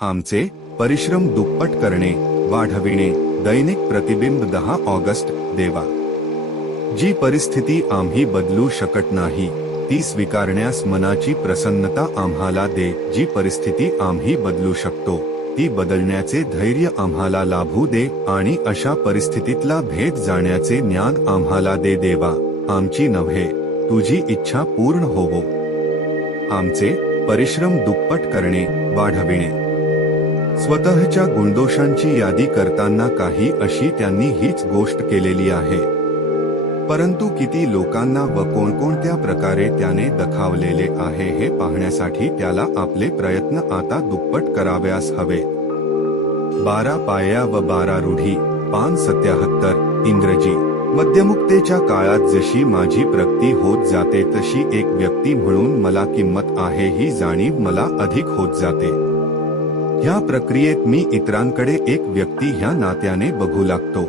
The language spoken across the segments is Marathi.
आमचे परिश्रम दुप्पट करणे, वाढविणे. दैनिक प्रतिबिंब 10 ऑगस्ट. देवा, जी परिस्थिती आम्ही बदलू शकत नाही ती स्वीकारण्यास मनाची प्रसन्नता आम्हाला दे. जी परिस्थिती आम्ही बदलू शकतो ती बदलण्याचे धैर्य आम्हाला लाभू दे आणि अशा परिस्थितीतला भेद जाण्याचे ज्ञान आम्हाला दे. देवा, आमची नव्हे तुझी इच्छा पूर्ण होवो. आमचे परिश्रम दुप्पट करणे, वाढविणे. स्वतःच्या गुणदोषांची यादी करताना काही अशी त्यांनी हीच गोष्ट केलेली आहे, परंतु किती लोकांना व कोणकोणत्या प्रकारे त्याने दखावलेले आहे हे पाहण्यासाठी त्याला आपले प्रयत्न आता दुप्पट कराव्यास हवे. 12 पाया व 12 रूढी. पान 77. इंग्रजी. मध्यमुक्तेच्या काळात जशी माझी प्रगती होत जाते तशी एक व्यक्ती म्हणून मला किंमत आहे ही जाणीव मला अधिक होत जाते. ह्या प्रक्रियेत मी इतरांकडे एक व्यक्ती ह्या नात्याने बघू लागतो.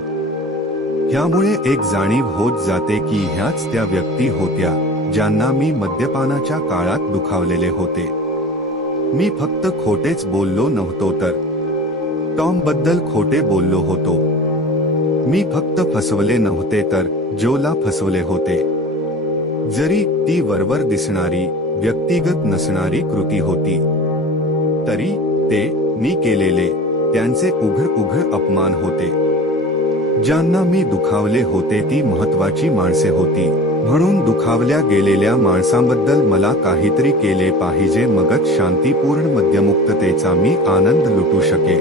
ह्यामुळे एक जाणीव होत जाते की ह्याच त्या व्यक्ती होत्या ज्यांना मी मद्यपानाच्या काळात दुखावलेले होते. मी फक्त खोटेच बोललो नव्हतो तर टॉम बद्दल खोटे बोललो होतो. मी फक्त फसवले नव्हते तर जोला फसवले होते. जरी ती वरवर दिसणारी व्यक्तिगत नसणारी कृती होती तरी ते मी केलेले त्यांचे उघड अपमान होते. ज्यांना मी दुखावले होते ती महत्वाची माणसे होती. म्हणून दुखावल्या गेलेल्या माणसांबद्दल मला काहीतरी केले पाहिजे, मगच शांतीपूर्ण मद्यमुक्ततेचा मी आनंद लुटू शके.